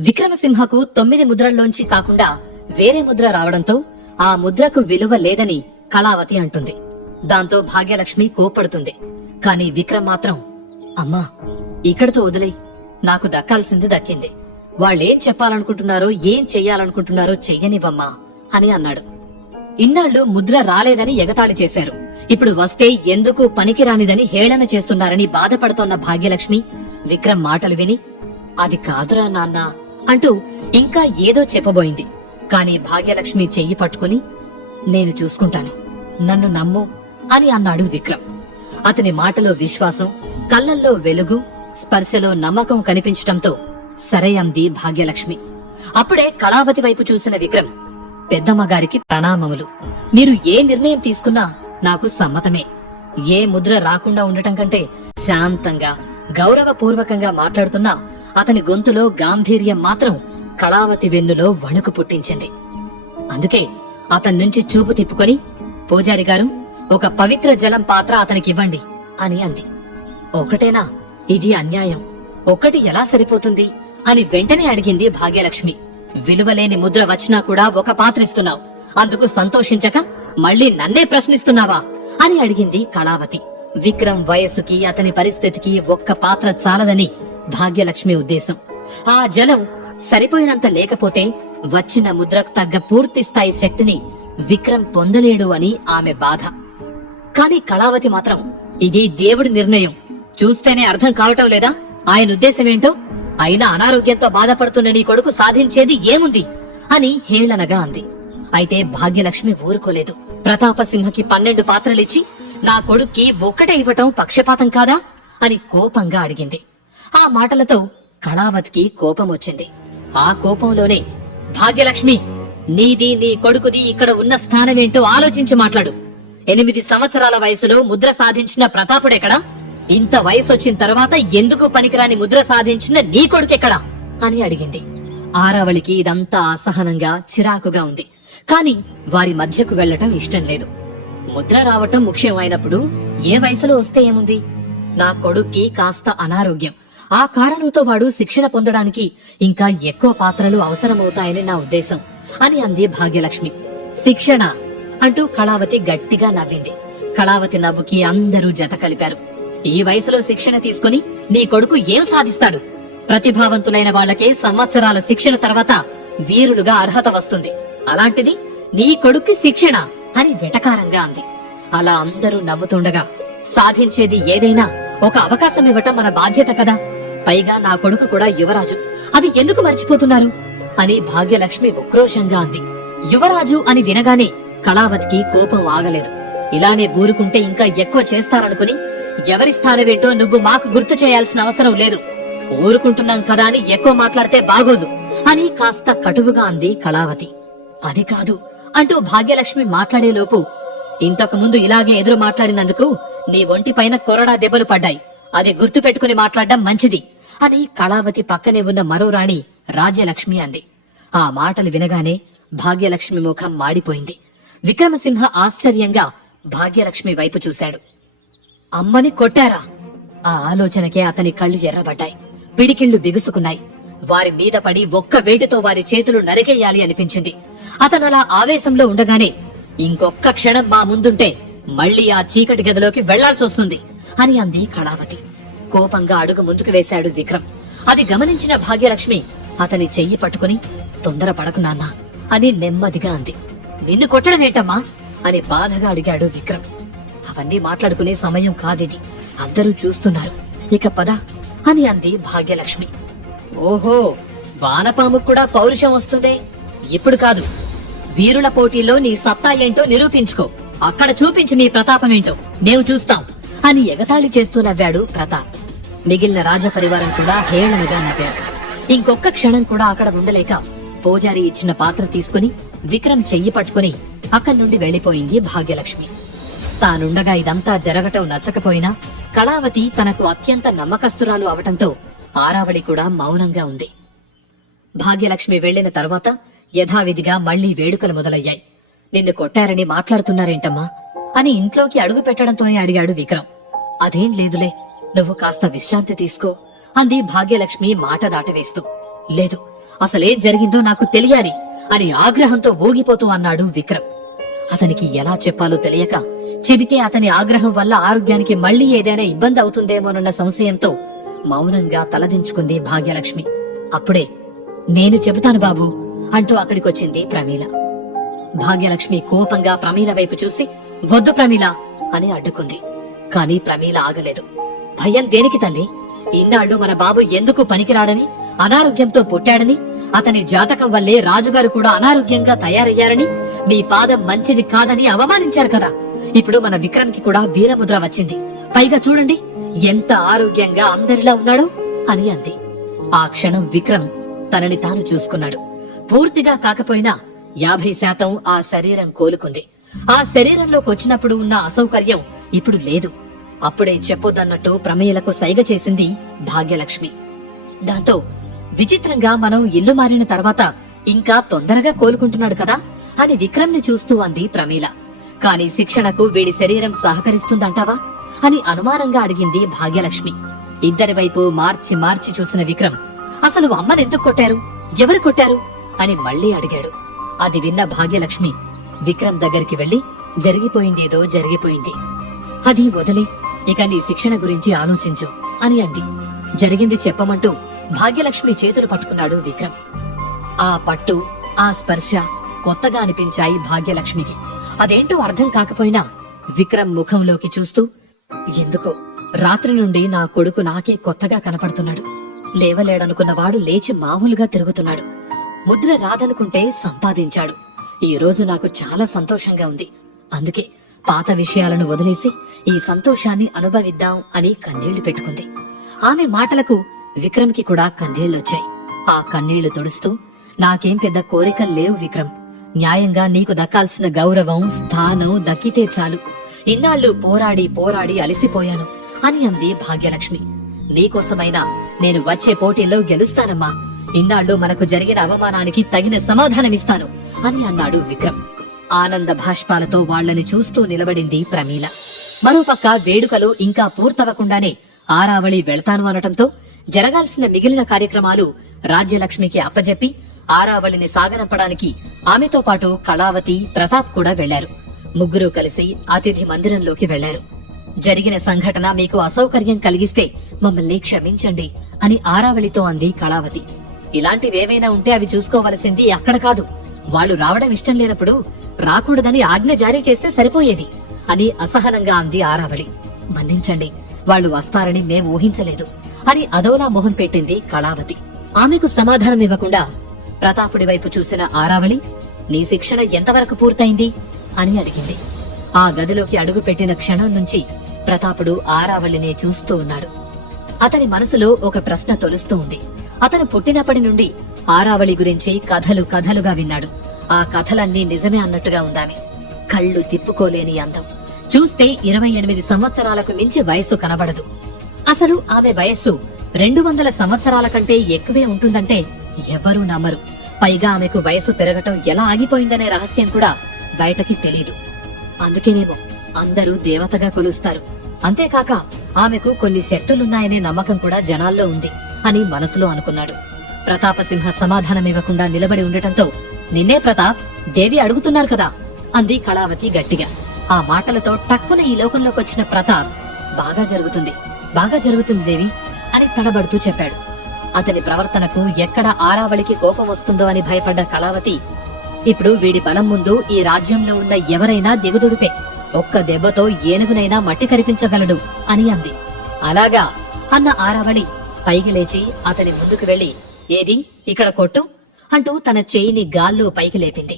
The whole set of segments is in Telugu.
విక్రమసింహకు తొమ్మిది ముద్రల్లోంచి కాకుండా వేరే ముద్ర రావడంతో ఆ ముద్రకు విలువ లేదని కళావతి అంటుంది. దాంతో భాగ్యలక్ష్మి కోప్పడుతుంది. కాని విక్రమ్ మాత్రం అమ్మా ఇక్కడతో వదిలే నాకు దక్కాల్సింది దక్కింది. వాళ్ళేం చెప్పాలనుకుంటున్నారో ఏం చెయ్యాలనుకుంటున్నారో చెయ్యనివ్వమ్మా అని అన్నాడు. ఇన్నాళ్ళు ముద్ర రాలేదని ఎగతాళి చేశారు. ఇప్పుడు వస్తే ఎందుకు పనికిరానిదని హేళన చేస్తున్నారని బాధపడుతోన్న భాగ్యలక్ష్మి విక్రమ్ మాటలు విని అది కాదురా నాన్నా అంటూ ఇంకా ఏదో చెప్పబోయింది. కాని భాగ్యలక్ష్మి చెయ్యి పట్టుకుని నేను చూసుకుంటాను నన్ను నమ్ము అని అన్నాడు విక్రమ్. అతని మాటలో విశ్వాసం కళ్ళల్లో వెలుగు స్పర్శలో నమ్మకం కనిపించటంతో సరే అంది భాగ్యలక్ష్మి. అప్పుడే కళావతి వైపు చూసిన విక్రమ్ పెద్దమ్మగారికి ప్రణామములు. మీరు ఏ నిర్ణయం తీసుకున్నా నాకు సమ్మతమే. ఏ ముద్ర రాకుండా ఉండటం కంటే శాంతంగా గౌరవపూర్వకంగా మాట్లాడుతున్నా అతని గొంతులో గాంభీర్యం మాత్రం కళావతి వెన్నులో వణుకు పుట్టించింది. అందుకే అతని నుంచి చూపు తిప్పుకొని పూజారి గారు ఒక పవిత్ర జలం పాత్ర అతనికి ఇవ్వండి అని అంది. ఒకటేనా? ఇది అన్యాయం. ఒక్కటి ఎలా సరిపోతుంది? అని వెంటనే అడిగింది భాగ్యలక్ష్మి. విలువలేని ముద్ర వచ్చినా కూడా ఒక పాత్రిస్తున్నావు అందుకు సంతోషించక మళ్ళీ నన్నే ప్రశ్నిస్తున్నావా? అని అడిగింది కళావతి. విక్రమ్ వయస్సుకి అతని పరిస్థితికి ఒక్క పాత్ర చాలదని భాగ్యలక్ష్మి ఉద్దేశం. ఆ జలం సరిపోయినంత లేకపోతే వచ్చిన ముద్రకు తగ్గ పూర్తి స్థాయి శక్తిని విక్రమ్ పొందలేడు అని ఆమె బాధ. కాని కళావతి మాత్రం ఇది దేవుడి నిర్ణయం. చూస్తేనే అర్థం కావటం లేదా? ఆయన ఉద్దేశం ఏంటో? అయినా అనారోగ్యంతో బాధపడుతున్న నీ కొడుకు సాధించేది ఏముంది? అని హేళనగా అంది. అయితే భాగ్యలక్ష్మి ఊరుకోలేదు. ప్రతాపసింహకి పన్నెండు పాత్రలిచ్చి నా కొడుక్కి ఒక్కటే ఇవ్వటం పక్షపాతం కాదా? అని కోపంగా అడిగింది. ఆ మాటలతో కళావతికి కోపం వచ్చింది. ఆ కోపంలోనే భాగ్యలక్ష్మి నీది నీ కొడుకుది ఇక్కడ ఉన్న స్థానమేంటో ఆలోచించి మాట్లాడు. ఎనిమిది సంవత్సరాల వయసులో ముద్ర సాధించిన ప్రతాపుడెక్కడా ఇంత వయసు వచ్చిన తర్వాత ఎందుకు పనికిరాని ముద్ర సాధించిన నీ కొడుకెక్కడా? అని అడిగింది. ఆరావళికి ఇదంతా అసహనంగా చిరాకుగా ఉంది. కాని వారి మధ్యకు వెళ్ళటం ఇష్టం లేదు. ముద్ర రావటం ముఖ్యం అయినప్పుడు ఏ వయసులో వస్తే ఏముంది? నా కొడుక్కి కాస్త అనారోగ్యం. ఆ కారణంతో వాడు శిక్షణ పొందడానికి ఇంకా ఎక్కువ పాత్రలు అవసరమవుతాయని నా ఉద్దేశం అని అంది భాగ్యలక్ష్మి. శిక్షణ అంటూ కళావతి గట్టిగా నవ్వింది. కళావతి నవ్వుకి అందరూ జత కలిపారు. ఈ వయసులో శిక్షణ తీసుకుని నీ కొడుకు ఏం సాధిస్తాడు? ప్రతిభావంతులైన వాళ్ళకే సంవత్సరాల శిక్షణ తర్వాత వీరుడుగా అర్హత వస్తుంది. అలాంటిది నీ కొడుక్కి శిక్షణ అని వెటకారంగా అంది. అలా అందరూ నవ్వుతుండగా సాధించేది ఏదైనా ఒక అవకాశం ఇవ్వటం మన బాధ్యత కదా? పైగా నా కొడుకు కూడా యువరాజు. అది ఎందుకు మర్చిపోతున్నారు? అని భాగ్యలక్ష్మి ఉక్రోషంగా అంది. యువరాజు అని వినగానే కళావతికి కోపం ఆగలేదు. ఇలానే ఊరుకుంటే ఇంకా ఎక్కువ చేస్తారనుకుని ఎవరి స్థానమేంటో నువ్వు మాకు గుర్తు చేయాల్సిన అవసరం లేదు. ఊరుకుంటున్నాం కదా అని ఎక్కువ మాట్లాడితే బాగోదు అని కాస్త కటువుగా అంది కళావతి. అది కాదు అంటూ భాగ్యలక్ష్మి మాట్లాడేలోపు ఇంతకు ముందు ఇలాగే ఎదురు మాట్లాడినందుకు నీ ఒంటి పైన కొరడా దెబ్బలు పడ్డాయి. అది గుర్తు పెట్టుకుని మాట్లాడడం మంచిది. అని కళావతి పక్కనే ఉన్న మరో రాణి రాజ్యలక్ష్మి అంది. ఆ మాటలు వినగానే భాగ్యలక్ష్మి ముఖం మాడిపోయింది. విక్రమసింహ ఆశ్చర్యంగా భాగ్యలక్ష్మి వైపు చూశాడు. అమ్మని కొట్టారా? ఆ ఆలోచనకే అతని కళ్ళు ఎర్రబడ్డాయి. పిడికిళ్ళు బిగుసుకున్నాయి. వారి మీద పడి ఒక్క వేటితో వారి చేతులు నరికేయాలి అనిపించింది. అతనలా ఆవేశంలో ఉండగానే ఇంకొక్క క్షణం మా ముందుంటే మళ్ళీ ఆ చీకటి గదిలోకి వెళ్ళాల్సి వస్తుంది అని అంది కళావతి. కోపంగా అడుగు ముందుకు వేశాడు విక్రమ్. అది గమనించిన భాగ్యలక్ష్మి అతని చెయ్యి పట్టుకుని తొందరపడకు నాన్నా అని నెమ్మదిగా అంది. నిన్ను కొట్టడం ఏంటమ్మా? అని బాధగా అడిగాడు విక్రమ్. అవన్నీ మాట్లాడుకునే సమయం కాదిది. అందరూ చూస్తున్నారు. ఇక పద అని అంది భాగ్యలక్ష్మి. ఓహో వానపాము కూడా పౌరుషం వస్తుందే? ఇప్పుడు కాదు. వీరుల పోటీలో నీ సత్తా ఏంటో నిరూపించుకో. అక్కడ చూపించు నీ ప్రతాపమేంటో మేము చూస్తాం. అని ఎగతాళి చేస్తూ నవ్వాడు ప్రతాప్. మిగిలిన రాజపరివారం కూడా హేళనగా నవ్వారు. ఇంకొక్క క్షణం కూడా అక్కడ ఉండలేక పూజారి ఇచ్చిన పాత్ర తీసుకుని విక్రమ్ చెయ్యి పట్టుకుని అక్కడి నుండి వెళ్ళిపోయింది భాగ్యలక్ష్మి. తానుండగా ఇదంతా జరగటం నచ్చకపోయినా కళావతి తనకు అత్యంత నమ్మకస్తురాలు అవటంతో ఆరావళి కూడా మౌనంగా ఉంది. భాగ్యలక్ష్మి వెళ్ళిన తర్వాత యథావిధిగా మళ్ళీ వేడుకలు మొదలయ్యాయి. నిన్ను కొట్టారని మాట్లాడుతున్నారేంటమ్మా? అని ఇంట్లోకి అడుగు పెట్టడంతోనే అడిగాడు విక్రమ్. అదేం లేదులే నువ్వు కాస్త విశ్రాంతి తీసుకో అంది భాగ్యలక్ష్మి మాట దాటవేస్తూ. లేదు అసలేం జరిగిందో నాకు తెలియాలి అని ఆగ్రహంతో ఊగిపోతూ అన్నాడు విక్రమ్. అతనికి ఎలా చెప్పాలో తెలియక చెబితే అతని ఆగ్రహం వల్ల ఆరోగ్యానికి మళ్ళీ ఏదైనా ఇబ్బంది అవుతుందేమోనన్న సంశయంతో మౌనంగా తలదించుకుంది భాగ్యలక్ష్మి. అప్పుడే నేను చెబుతాను బాబు అంటూ అక్కడికొచ్చింది ప్రమీల. భాగ్యలక్ష్మి కోపంగా ప్రమీల వైపు చూసి వద్దు ప్రమీల అని అడ్డుకుంది. కాని ప్రమీల ఆగలేదు. భయం దేనికి తల్లి? ఇన్నాళ్ళు మన బాబు ఎందుకు పనికిరాడని అనారోగ్యంతో పుట్టాడని అతని జాతకం వల్లే రాజుగారు కూడా అనారోగ్యంగా తయారయ్యారని మీ పాదం మంచిది కాదని అవమానించారు కదా. ఇప్పుడు మన విక్రమ్కి కూడా వీరముద్ర వచ్చింది. పైగా చూడండి ఎంత ఆరోగ్యంగా అందరిలా ఉన్నాడు అని అంది. ఆ క్షణం విక్రమ్ తనని తాను చూసుకున్నాడు. పూర్తిగా కాకపోయినా యాభై శాతం ఆ శరీరం కోలుకుంది. ఆ శరీరంలోకి వచ్చినప్పుడు ఉన్న అసౌకర్యం ఇప్పుడు లేదు. అప్పుడే చెప్పొద్దన్నట్టు ప్రమేయులకు సైగ చేసింది భాగ్యలక్ష్మి. దాంతో విచిత్రంగా మనం ఇల్లు మారిన తర్వాత ఇంకా తొందరగా కోలుకుంటున్నాడు కదా అని విక్రమ్ని చూస్తూ అంది ప్రమీల. కాని శిక్షణకు వీడి శరీరం సహకరిస్తుందంటావా అని అనుమానంగా అడిగింది భాగ్యలక్ష్మి. ఇద్దరి వైపు మార్చి మార్చి చూసిన విక్రమ్ అసలు అమ్మనెందుకు కొట్టారు? ఎవరు కొట్టారు? అని మళ్ళీ అడిగాడు. అది విన్న భాగ్యలక్ష్మి విక్రమ్ దగ్గరికి వెళ్ళి జరిగిపోయిందేదో జరిగిపోయింది. అది వదిలే ఇక నీ శిక్షణ గురించి ఆలోచించు అని అంది. జరిగింది చెప్పమంటూ భాగ్యలక్ష్మి చేతులు పట్టుకున్నాడు విక్రమ్. ఆ పట్టు ఆ స్పర్శ కొత్తగా అనిపించాయి భాగ్యలక్ష్మికి. అదేంటో అర్థం కాకపోయినా విక్రమ్ ముఖంలోకి చూస్తూ ఎందుకో రాత్రి నుండి నా కొడుకు నాకే కొత్తగా కనపడుతున్నాడు. లేవలేడనుకున్నవాడు లేచి మామూలుగా తిరుగుతున్నాడు. ముద్ర రాదనుకుంటే సంపాదించాడు. ఈ రోజు నాకు చాలా సంతోషంగా ఉంది. అందుకే పాత విషయాలను వదిలేసి ఈ సంతోషాన్ని అనుభవిద్దాం అని కన్నీళ్ళు పెట్టుకుంది. ఆమె మాటలకు విక్రమ్కి కూడా కన్నీళ్ళొచ్చాయి ఆ కన్నీళ్ళు తుడుస్తూ నాకేం పెద్ద కోరికలు లేవు విక్రమ్. న్యాయంగా నీకు దక్కాల్సిన గౌరవం స్థానం దక్కితే చాలు. ఇన్నాళ్ళు పోరాడి పోరాడి అలసిపోయాను అని అంది భాగ్యలక్ష్మి. నీకోసమైనా నేను వచ్చే పోటీల్లో గెలుస్తానమ్మా. ఇన్నాళ్ళు మనకు జరిగిన అవమానానికి తగిన సమాధానమిస్తాను. అని అన్నాడు విక్రమ్. ఆనంద భాష్పాలతో వాళ్ళని చూస్తూ నిలబడింది ప్రమీల. మరోపక్క వేడుకలు ఇంకా పూర్తవకుండానే ఆరావళి వెళ్తాను అనటంతో జరగాల్సిన మిగిలిన కార్యక్రమాలు రాజ్యలక్ష్మికి అప్పజెప్పి ఆరావళిని సాగనంపడానికి ఆమెతో పాటు కళావతి ప్రతాప్ కూడా వెళ్ళారు. ముగ్గురు కలిసి అతిథి మందిరంలోకి వెళ్ళారు. జరిగిన సంఘటన మీకు అసౌకర్యం కలిగిస్తే మమ్మల్ని క్షమించండి అని ఆరావళితో అంది కళావతి. ఇలాంటివేవైనా ఉంటే అవి చూసుకోవలసింది అక్కడ కాదు. వాళ్ళు రావడం ఇష్టం లేనప్పుడు రాకూడదని ఆజ్ఞ జారీ చేస్తే సరిపోయేది అని అసహనంగా అంది ఆరావళి. మన్నించండి వాళ్ళు వస్తారని మేం ఊహించలేదు అని అదోలా మొహం పెట్టింది కళావతి. ఆమెకు సమాధానం ఇవ్వకుండా ప్రతాపుడి వైపు చూసిన ఆరావళి నీ శిక్షణ ఎంతవరకు పూర్తయింది? అని అడిగింది. ఆ గదిలోకి అడుగు పెట్టిన క్షణం నుంచి ప్రతాపుడు ఆరావళినే చూస్తూ ఉన్నాడు. అతని మనసులో ఒక ప్రశ్న తొలుస్తూ ఉంది. అతను పుట్టినప్పటి నుండి ఆరావళి గురించి కథలు కథలుగా విన్నాడు. ఆ కథలన్నీ నిజమే అన్నట్టుగా ఉందామె. కళ్ళు తిప్పుకోలేని అందం. చూస్తే ఇరవై ఎనిమిది సంవత్సరాలకు మించి వయస్సు కనబడదు. అసలు ఆమె వయస్సు రెండు వందల సంవత్సరాల కంటే ఎక్కువే ఉంటుందంటే ఎవరూ నమ్మరు. పైగా ఆమెకు వయసు పెరగటం ఎలా ఆగిపోయిందనే రహస్యం కూడా బయటకి తెలీదు. అందుకేనేమో అందరూ దేవతగా కొలుస్తారు. అంతేకాక ఆమెకు కొన్ని శక్తులున్నాయనే నమ్మకం కూడా జనాల్లో ఉంది అని మనసులో అనుకున్నాడు. ప్రతాపసింహ సమాధానమివ్వకుండా నిలబడి ఉండటంతో నిన్నే ప్రతాప్ దేవి అడుగుతున్నారు కదా అంది కళావతి గట్టిగా. ఆ మాటలతో టక్కున ఈ లోకంలోకొచ్చిన ప్రతాప్ బాగా జరుగుతుంది బాగా జరుగుతుంది దేవి అని తడబడుతూ చెప్పాడు. అతని ప్రవర్తనకు ఎక్కడ ఆరావళికి కోపం వస్తుందో అని భయపడ్డ కళావతి ఇప్పుడు వీడి బలం ముందు ఈ రాజ్యంలో ఉన్న ఎవరైనా దిగుదుడిపే ఒక్క దెబ్బతో ఏనుగునైనా మట్టి కరిపించగలడు అని అంది. అలాగా అన్న ఆరావళి పైకి లేచి అతని ముందుకు వెళ్ళి ఏది? ఇక్కడ కొట్టు అంటూ తన చేయిని గాల్లో పైకి లేపింది.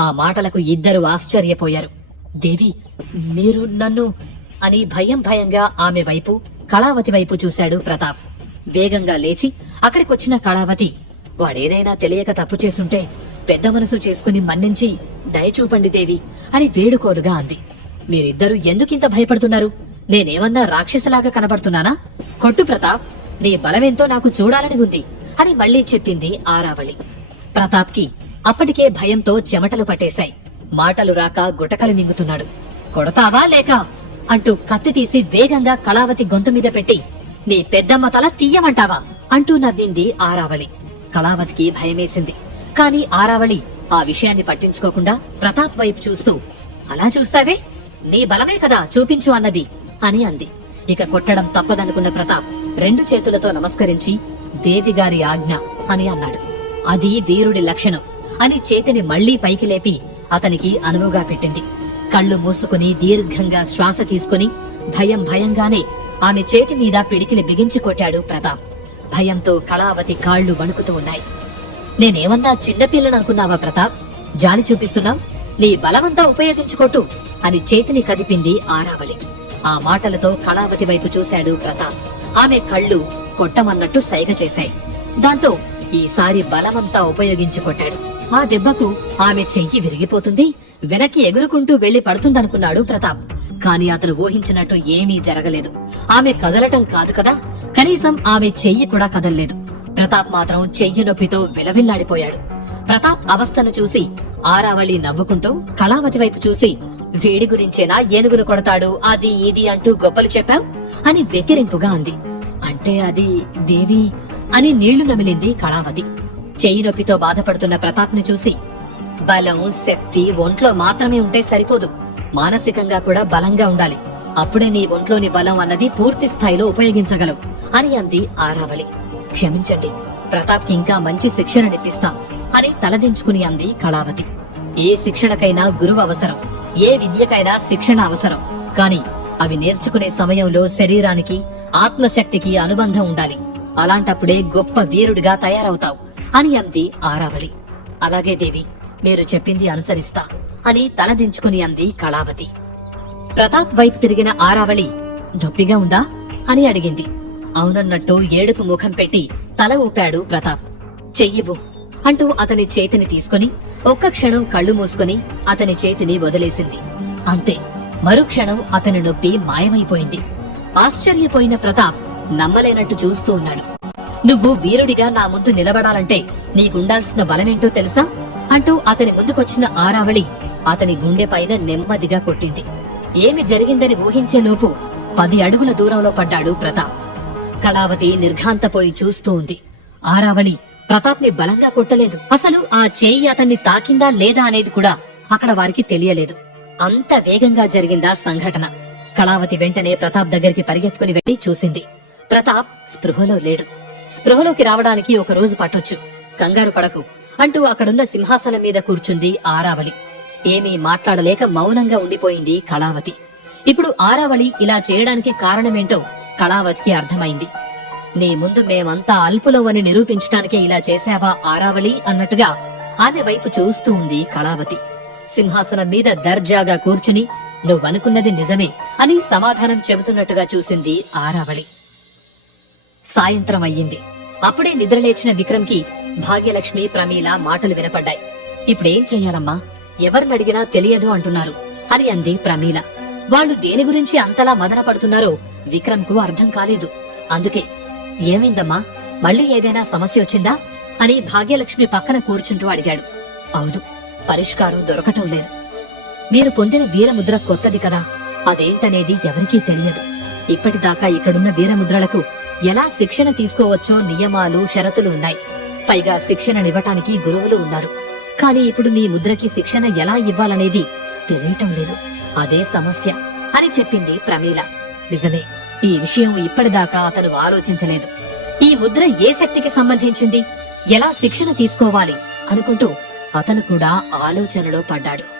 ఆ మాటలకు ఇద్దరు ఆశ్చర్యపోయారు. దేవి మీరు నన్ను అని భయం భయంగా ఆమె వైపు కళావతి వైపు చూశాడు ప్రతాప్. వేగంగా లేచి అక్కడికొచ్చిన కళావతి వాడేదైనా తెలియక తప్పు చేసుంటే పెద్ద మనసు చేసుకుని మన్నించి దయచూపండి దేవి అని వేడుకోరుగా అంది. మీరిద్దరూ ఎందుకింత భయపడుతున్నారు? నేనేమన్నా రాక్షసలాగా కనపడుతున్నానా కొట్టు ప్రతాప్ నీ బలమేంతో నాకు చూడాలని ఉంది. అని మళ్ళీ చెప్పింది ఆరావళి. ప్రతాప్కి అప్పటికే భయంతో చెమటలు పట్టేశాయి. మాటలు రాక గుటకలు మింగుతున్నాడు. కొడతావా లేక? అంటూ కత్తి తీసి వేగంగా కళావతి గొంతు మీద పెట్టి నీ పెద్దమ్మ తల తీయమంటావా? అంటూ నవ్వింది ఆరావళి. కళావతికి భయమేసింది. కాని ఆరావళి ఆ విషయాన్ని పట్టించుకోకుండా ప్రతాప్ వైపు చూస్తూ అలా చూస్తావే? నీ బలమే కదా చూపించు అన్నది అని అంది. ఇక కొట్టడం తప్పదనుకున్న ప్రతాప్ రెండు చేతులతో నమస్కరించి దేవిగారి ఆజ్ఞ అని అన్నాడు. అది వీరుడి లక్షణం అని చేతిని మళ్ళీ పైకి లేపి అతనికి అనువుగా పెట్టింది. కళ్ళు మూసుకుని దీర్ఘంగా శ్వాస తీసుకుని భయం భయంగానే ఆమె చేతి మీద పిడికిలి బిగించి కొట్టాడు ప్రతాప్. భయంతో కళావతి కాళ్ళు వణుకుతూ ఉన్నాయి. నేనేమన్నా చిన్నపిల్లననుకున్నావా ప్రతాప్? జాలి చూపిస్తున్నావు నీ బలమంతా ఉపయోగించుకోటు అని చేతిని కదిపింది ఆరావళి. ఆ మాటలతో కళావతి వైపు చూశాడు ప్రతాప్. ఆమె కళ్ళు కొట్టమన్నట్టు సైగ చేశాయి. దాంతో ఈసారి బలమంతా ఉపయోగించి కొట్టాడు. ఆ దెబ్బకు ఆమె చెయ్యి విరిగిపోతుంది వెనక్కి ఎగురుకుంటూ వెళ్ళి పడుతుందనుకున్నాడు ప్రతాప్. కాని అతను ఊహించినట్టు ఏమీ జరగలేదు. ఆమె కదలటం కాదు కదా కనీసం ఆమె చెయ్యి కూడా కదల్లేదు. ప్రతాప్ మాత్రం చెయ్యి నొప్పితో విలవిల్లాడిపోయాడు. ప్రతాప్ అవస్థను చూసి ఆరావళి నవ్వుకుంటూ కళావతి వైపు చూసి వేడి గురించేనా ఏనుగును కొడతాడు అది ఇది అంటూ గొప్పలు చెప్పావు? అని వెక్కిరింపుగా అంది. అంటే అది దేవి అని నీళ్ళు నమిలింది కళావతి. చెయ్యి నొప్పితో బాధపడుతున్న ప్రతాప్ని చూసి బలం శక్తి ఒంట్లో మాత్రమే ఉంటే సరిపోదు. మానసికంగా కూడా బలంగా ఉండాలి. అప్పుడే నీ ఒంట్లోని బలం అన్నది పూర్తి స్థాయిలో ఉపయోగించగలవు అని అంది ఆరావళి. క్షమించండి ప్రతాప్ ఇంకా మంచి శిక్షణనిప్పిస్తా అని తలదించుకుని అంది కళావతి. ఏ శిక్షణకైనా గురువు అవసరం ఏ విద్యకైనా శిక్షణ అవసరం. కాని అవి నేర్చుకునే సమయంలో శరీరానికి ఆత్మశక్తికి అనుబంధం ఉండాలి. అలాంటప్పుడే గొప్ప వీరుడిగా తయారవుతావు అని అంది ఆరావళి. అలాగే దేవి మీరు చెప్పింది అనుసరిస్తా అని తలదించుకుని అంది కళావతి. ప్రతాప్ వైపు తిరిగిన ఆరావళి నొప్పిగా ఉందా? అని అడిగింది. అవునన్నట్టు ఏడుపు ముఖం పెట్టి తల ఊపాడు ప్రతాప్. చెయ్యివు అంటూ అతని చేతిని తీసుకుని ఒక్క క్షణం కళ్ళు మూసుకుని అతని చేతిని వదిలేసింది. అంతే. మరుక్షణం అతని నొప్పి మాయమైపోయింది. ఆశ్చర్యపోయిన ప్రతాప్ నమ్మలేనట్టు చూస్తూ ఉన్నాడు. నువ్వు వీరుడిగా నా ముందు నిలబడాలంటే నీకుండాల్సిన బలమేంటో తెలుసా? అంటూ అతని ముందుకొచ్చిన ఆరావళి అతని గుండెపైన నెమ్మదిగా కొట్టింది. ఏమి జరిగిందని ఊహించే లోపు పది అడుగుల దూరంలో పడ్డాడు ప్రతాప్. కళావతి నిర్ఘాంతపోయి చూస్తూ ఉంది. ఆరావళి ప్రతాప్ని బలంగా కొట్టలేదు. అసలు ఆ చేయి అతన్ని తాకిందా లేదా అనేది కూడా అక్కడ వారికి తెలియలేదు. అంత వేగంగా జరిగిందా సంఘటన? కళావతి వెంటనే ప్రతాప్ దగ్గరికి పరిగెత్తుకుని వెళ్ళి చూసింది. ప్రతాప్ స్పృహలో లేడు. స్పృహలోకి రావడానికి ఒక రోజు పట్టొచ్చు. కంగారు పడకు. అంటూ అక్కడున్న సింహాసనం మీద కూర్చుంది ఆరావళి. ఏమీ మాట్లాడలేక మౌనంగా ఉండిపోయింది కళావతి. ఇప్పుడు ఆరావళి ఇలా చేయడానికి కారణమేంటో కళావతికి అర్థమైంది. నీ ముందు మేమంతా అల్పులో అని నిరూపించడానికే ఇలా చేశావా ఆరావళి అన్నట్టుగా ఆమె వైపు చూస్తూ ఉంది కళావతి. సింహాసనం మీద దర్జాగా కూర్చుని నువ్వనుకున్నది నిజమే అని సమాధానం చెబుతున్నట్టుగా చూసింది ఆరావళి. సాయంత్రం అయ్యింది. అప్పుడే నిద్రలేచిన విక్రమ్కి భాగ్యలక్ష్మి ప్రమీల మాటలు వినపడ్డాయి. ఇప్పుడేం చెయ్యాలమ్మా ఎవరినడిగినా తెలియదు అంటున్నారు అని అంది ప్రమీల. వాళ్ళు దేని గురించి అంతలా మదన పడుతున్నారో విక్రమ్కు అర్థం కాలేదు. అందుకే ఏమైందమ్మా? మళ్ళీ ఏదైనా సమస్య వచ్చిందా? అని భాగ్యలక్ష్మి పక్కన కూర్చుంటూ అడిగాడు. అవును పరిష్కారం దొరకటం లేదు. మీరు పొందిన వీరముద్ర కొత్తది కదా అదేంటనేది ఎవరికీ తెలియదు. ఇప్పటిదాకా ఇక్కడున్న వీరముద్రలకు ఎలా శిక్షణ తీసుకోవచ్చో నియమాలు షరతులు ఉన్నాయి. పైగా శిక్షణనివ్వటానికి గురువులు ఉన్నారు. కానీ ఇప్పుడు నీ ముద్రకి శిక్షణ ఎలా ఇవ్వాలనేది తెలియటం లేదు. అదే సమస్య అని చెప్పింది ప్రమీల. నిజమే ఈ విషయం ఇప్పటిదాకా అతను ఆలోచించలేదు. ఈ ముద్ర ఏ శక్తికి సంబంధించింది? ఎలా శిక్షణ తీసుకోవాలి అనుకుంటూ అతను కూడా ఆలోచనలో పడ్డాడు.